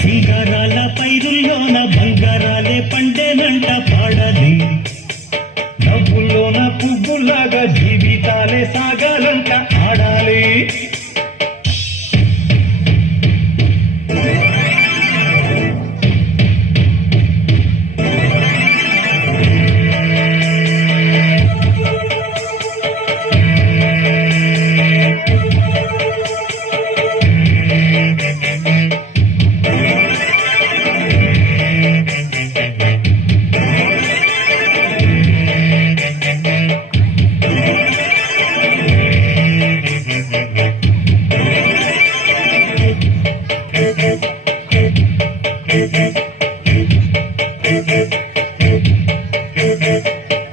సింగారాల పైరుల్లోన బంగారాలే పండేనంట పాడాలి, నవ్వుల్లోన పువ్వులాగా జీవితాలే సాగాలంట ఆడాలి.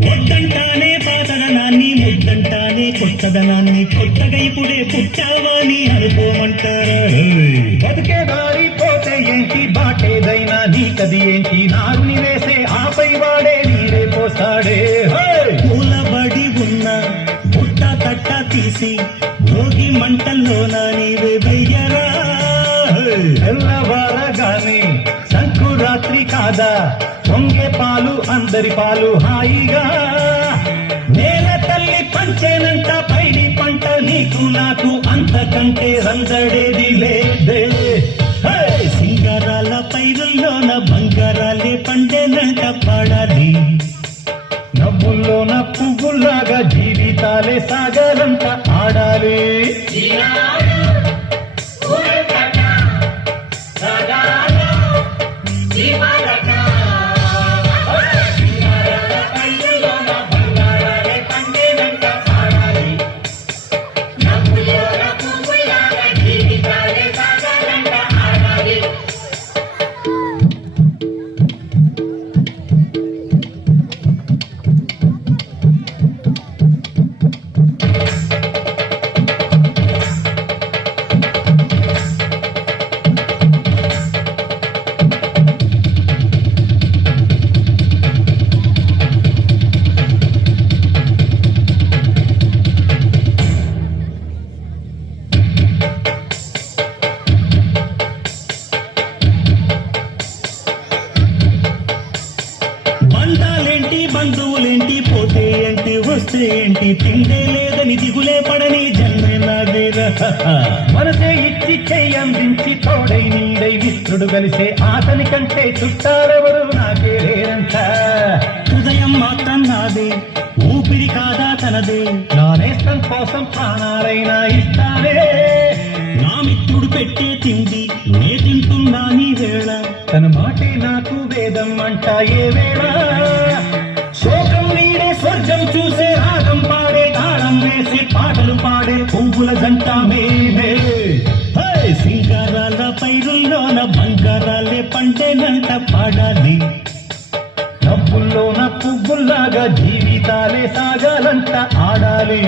వద్దంటానే పాతదనాన్ని, ముద్దంటానే కొత్తదనాన్ని, కొత్తగా ఇప్పుడే పుట్టావని అనుకోమంటారా? బతుకే దారి పోతే ఏంటి, బాటేదైనా నీకది ఏంటి, నారుని వేసే ఆపై వాడే నీరే పోస్తాడే. పూలబడి ఉన్న బుట్ట తట్ట తీసి భోగి మంటల్లోన నీవే వెయ్యరా. తెల్లవారగానే సంకురాత్రి కాదా, పొంగే పాలు అందరి పాలు హాయిగా, నేల తల్లి పంచేనంట పైడి పంట నీకు నాకు, అంతకంటే రందడేది లేదే. సింగారాల పైరుల్లోన బంగారాలే పండేనంట పాడాలి, నవ్వుల్లోన పువ్వులాగా జీవితాలే సాగాలంట ఆడాలి. బంధాలేంటి బంధువులేంటి, పోతే ఏంటి వస్తే ఏంటి, తిండే లేదని దిగులే పడని జన్మే నాదేరా. మనసే ఇచ్చి చెయ్యందించి తోడై నిండై మిత్రుడు కలిసే, అతని కంటే చుట్టారెవరు నాకే లేరంట. హృదయం మాత్రం నాదే, ఊపిరి కాదా తనదే, నా నేస్తం కోసం ప్రాణాలైనా ఇస్తానే. నా మిత్రుడు పెట్టే తిండి నే తింటున్నా నీ వేళ, తన మాటే నాకు వేదం అంట ఏ వేళ. శోకం నీడే స్వర్గం చూసే, రాగం పాడే తాళం వేసే, పాటలు పాడే పువ్వుల జంట మేమే. సింగారాల పైరుల్లోన బంగారాలే పండేనంట పాడాలి, నవ్వుల్లోన పువ్వుల్లాగా జీవితాలే సాగాలంట ఆడాలి.